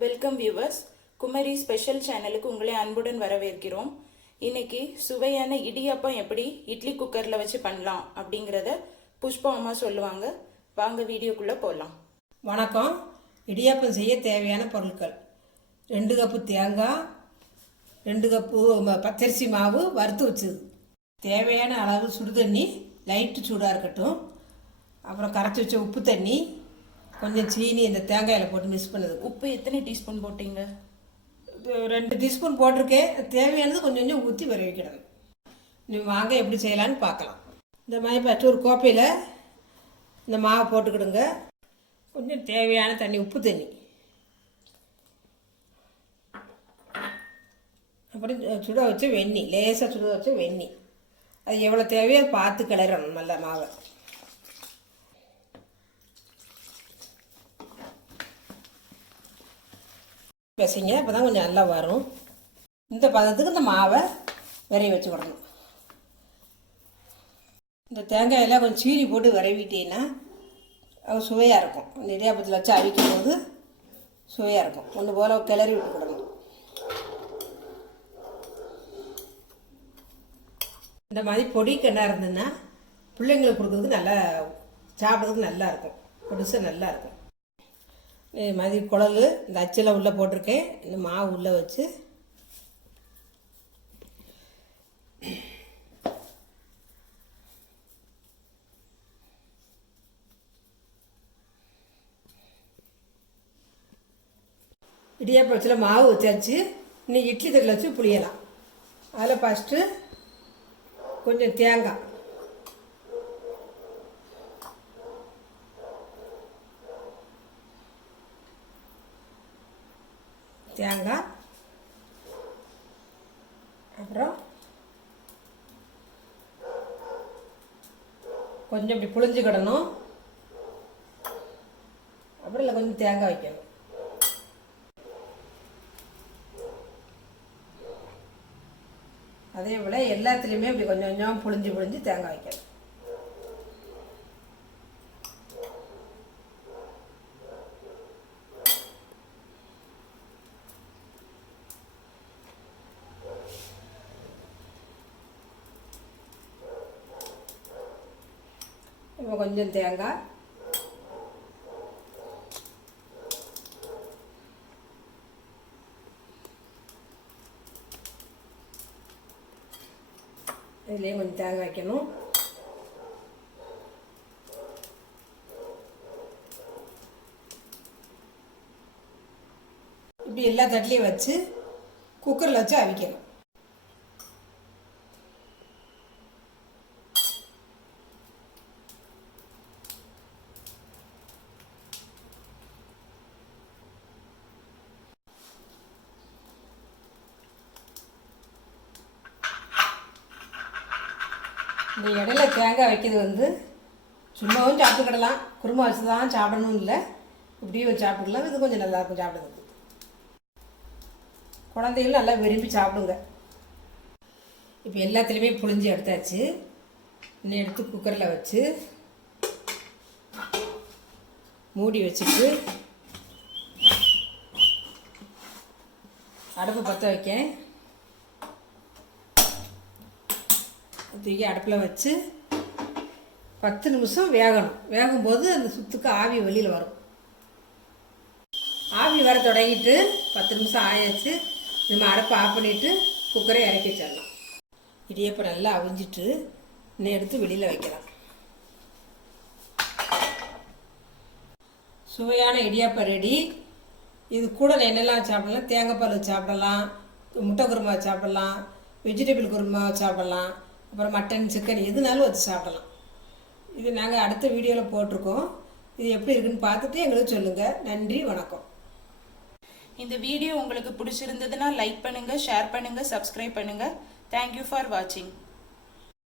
Welcome viewers. Kumari special சேனலுக்கு உங்களை அன்புடன் வரவேற்கிறோம். இன்னைக்கு சுவையான இடியாப்பம் எப்படி இட்லி குக்கர்ல வச்சு பண்ணலாம் அப்படிங்கிறத புஷ்பா அம்மா சொல்லுவாங்க. வாங்க வீடியோக்குள்ள போகலாம். வணக்கம். இடியாப்பம் செய்ய தேவையான பொருட்கள்: 2 கப்பு தேங்காய், 2 கப்பு பச்சரிசி மாவு வறுத்து வச்சது, தேவையான அளவு சுடுதண்ணி லைட்டு சூடாக இருக்கட்டும், அப்புறம் கரைச்சி வச்ச உப்பு தண்ணி, கொஞ்சம் சீனி இந்த தேங்காயில் போட்டு மிக்ஸ் பண்ணது. உப்பு எத்தனை டீஸ்பூன் போட்டீங்க? 2 டீஸ்பூன் போட்டிருக்கேன். தேவையானது கொஞ்சம் கொஞ்சம் ஊற்றி வர வைக்கணும். நீ வாங்க எப்படி செய்யலான்னு பார்க்கலாம். இந்த மாதிரி ஃபஸ்ட்டு ஒரு கோப்பையில் இந்த மாவை போட்டுக்கிடுங்க. கொஞ்சம் தேவையான தண்ணி, உப்பு தண்ணி, அப்புறம் சுட வச்ச வெந்நி, லேசாக சுட வச்ச வெந்நி. அது எவ்வளோ தேவையோ அதை பார்த்து கிளறணும் நல்லா மாவை. பிசைங்க, அப்போ தான் கொஞ்சம் நல்லா வரும். இந்த பதத்துக்கு இந்த மாவை விரைய வச்சு விடணும். இந்த தேங்காயெல்லாம் கொஞ்சம் சீனி போட்டு விரைவிட்டீங்கன்னா அது சுவையாக இருக்கும். இந்த இடியாப்பத்தில் வச்சு அவிக்கும் போது சுவையாக இருக்கும். ஒன்று போல் கிளறி விட்டு விடணும். இந்த மாதிரி பொடி கண்ணாக இருந்ததுன்னா பிள்ளைங்களுக்கு கொடுக்குறதுக்கு நல்லா, சாப்பிட்றதுக்கு நல்லா இருக்கும், பொடிசாக நல்லா இருக்கும். இது மாதிரி குழல் இந்த அச்சில் உள்ளே போட்டிருக்கேன். இந்த மாவு உள்ளே வச்சு இடியாப்பம் வச்சில் மாவு வச்சாச்சு. இன்னும் இட்லி தட்டில் வச்சு புளியலாம். அதில் ஃபஸ்ட்டு கொஞ்சம் தேங்காய், அப்புறம் கொஞ்சம் இப்படி புளிஞ்சுக்கிடணும். அப்புறம் இல்லை கொஞ்சம் தேங்காய் வைக்கணும். அதே போல் எல்லாத்துலேயுமே இப்படி கொஞ்சம் கொஞ்சம் புளிஞ்சு தேங்காய் வைக்கணும். இப்போ கொஞ்சம் தேங்காய், இதுலேயும் கொஞ்சம் தேங்காய் வைக்கணும். இப்படி எல்லா தட்டிலையும் வச்சு குக்கரில் வச்சு அவிக்கணும். இந்த இடையில தேங்காய் வைக்கிறது சும்மாவும் சாப்பிட்டுக்கிடலாம், குருமா வச்சு தான் சாப்பிடணும் இல்லை, இப்படியும் வச்சு சாப்பிட்டுக்கலாம். இது கொஞ்சம் நல்லாயிருக்கும் சாப்பிடுறதுக்கு. குழந்தைகளும் நல்லா விரும்பி சாப்பிடுங்க. இப்போ எல்லாத்துலேயுமே புளிஞ்சு எடுத்தாச்சு. இன்னும் எடுத்து குக்கரில் வச்சு மூடி வச்சுட்டு அடுப்பு பற்ற வைக்கேன். தூக்கி அடுப்பில் வச்சு 10 நிமிஷம் வேகணும். வேகும்போது அந்த சுத்துக்கு ஆவி வெளியில் வரும். ஆவி வர தொடங்கிட்டு 10 நிமிஷம் ஆயாச்சு. நம்ம அடுப்பை ஆஃப் பண்ணிவிட்டு குக்கரை இறக்கி வச்சிடலாம். இடியாப்பம் நல்லா அவிஞ்சிட்டு இன்னும் எடுத்து வெளியில் வைக்கலாம். சுவையான இடியாப்பம் ரெடி. இது கூட என்னெல்லாம் சாப்பிடலாம்? தேங்காய் பால் சாப்பிடலாம், முட்டை குருமா சாப்பிடலாம், வெஜிடபிள் குருமா சாப்பிடலாம், அப்புறம் மட்டன், சிக்கன் எதுனாலும் வச்சு சாப்பிடலாம். இது நாங்கள் அடுத்த வீடியோவில் போட்டிருக்கோம். இது எப்படி இருக்குன்னு பார்த்துட்டு எங்களுக்கு சொல்லுங்கள். நன்றி, வணக்கம். இந்த வீடியோ உங்களுக்கு பிடிச்சிருந்ததுன்னா லைக் பண்ணுங்க, ஷேர் பண்ணுங்க, சப்ஸ்கிரைப் பண்ணுங்க. தேங்க்யூ ஃபார் வாட்சிங்.